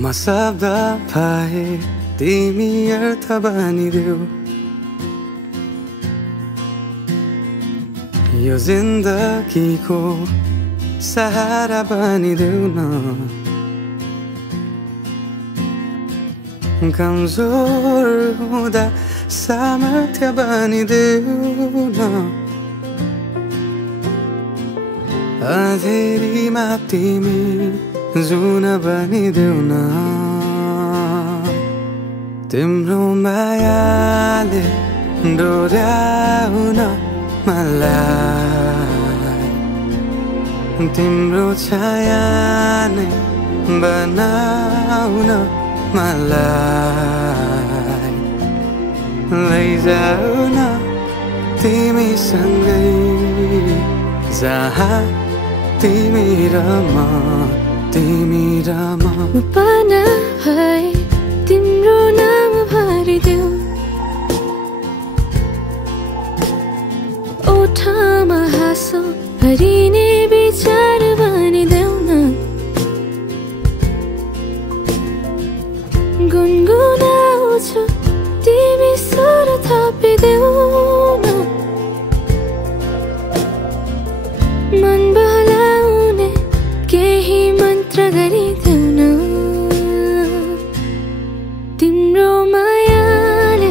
म शब्द भए तिमी अर्थ बनिदेऊ यो जिन्दगीको सहारा बनिदेऊ न कमजोर हुँदा सामर्थ्य बनिदेऊ न अँधेरीमा तिमी जुन बनिदेऊ न तिम्रो मायाले डोर्याउन मलाई तिम्रो छाया नै बनाउन मलाई लैजाऊ न तिमीसँगै जहाँ तिमी र म पाना भए तिम्रो नाम भरिदेऊ ओठमा हाँसो भरिने विचार बनिदेऊ न गुनगुनाउँछु तिमी स्वर थपिदेऊ न मन बहलाउने केही मन्त्र गरिदेऊ न तिम्रो मायाले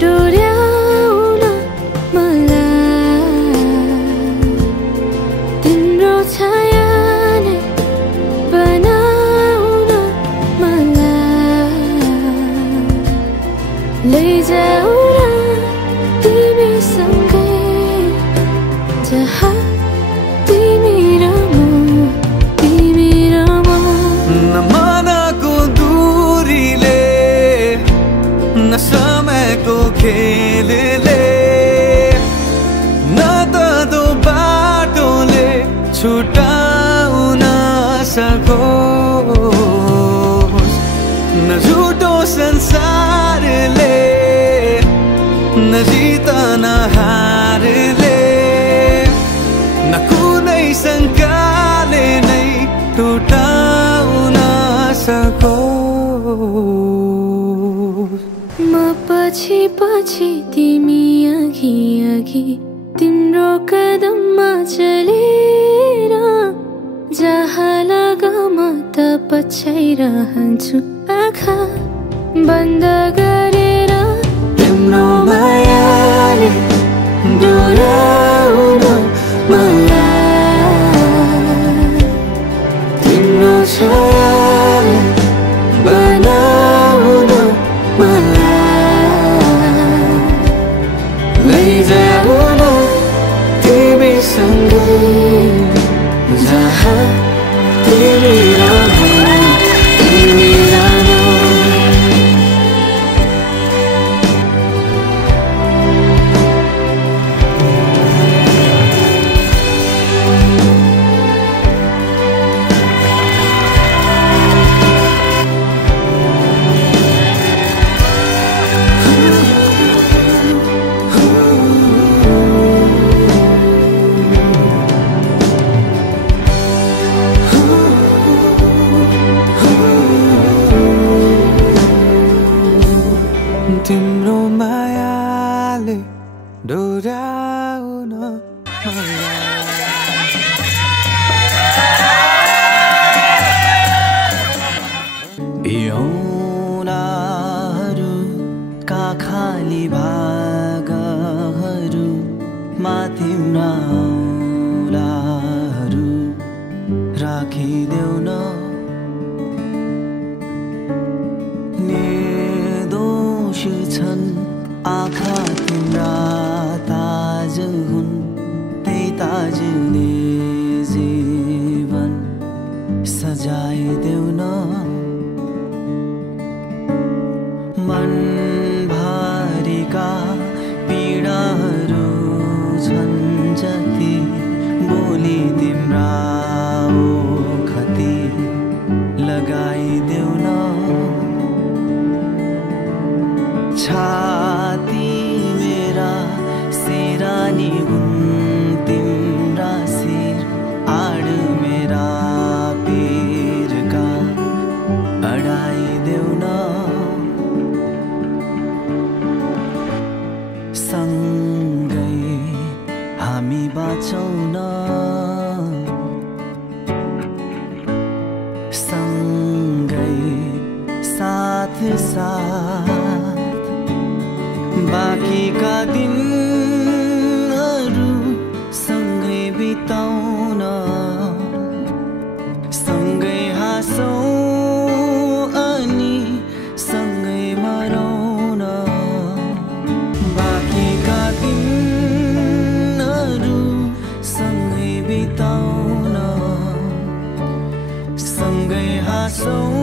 डोर्याउन मलाई तिम्रो छाया नै बनाउन मलाई लैजाऊ न तिमीसँगै जहाँ समयको खेलले न त दो बाटोले छुटाउन सकोस् न झुटो संसारले न जित न हारले न कुनै शङ्काले नै टुटाउन सकोस् म पछि पछि तिमी अघि अघि तिम्रो कदममा चलेर जहाँ लग म त पछ्याइरहन्छु आँखा बन्द गरेर तिम्रो मायाले डोर्याउन मलाई तिम्रो छायाले बनाउन लैजाऊ न तिमीसँगै जहाँ तिमी र म तिम्रो मायाले डोर्याउन यौनाहरूका खाली भागहरूमा तिम्रा औँलाहरू राखिदेऊ न छन् आँखा तिम्रा ताज हुन् त्यही ताजले जीवन सजाइदेऊ न मनभरिका पीडाहरू छन् जति बोली तिम्रा ओखती लगाइदेऊ न छाती मेरा सिरानी हुन् तिम्रा शिर आड मेरा पीरका सँगै हामी बाँचौँ न, सँगै साथ साथ बाँकीका दिनहरू सँगै बिताउन, सँगै हाँसौँ अनि सँगै मरौँ न। बाँकीका दिनहरू सँगै बिताउन, सँगै हाँसौँ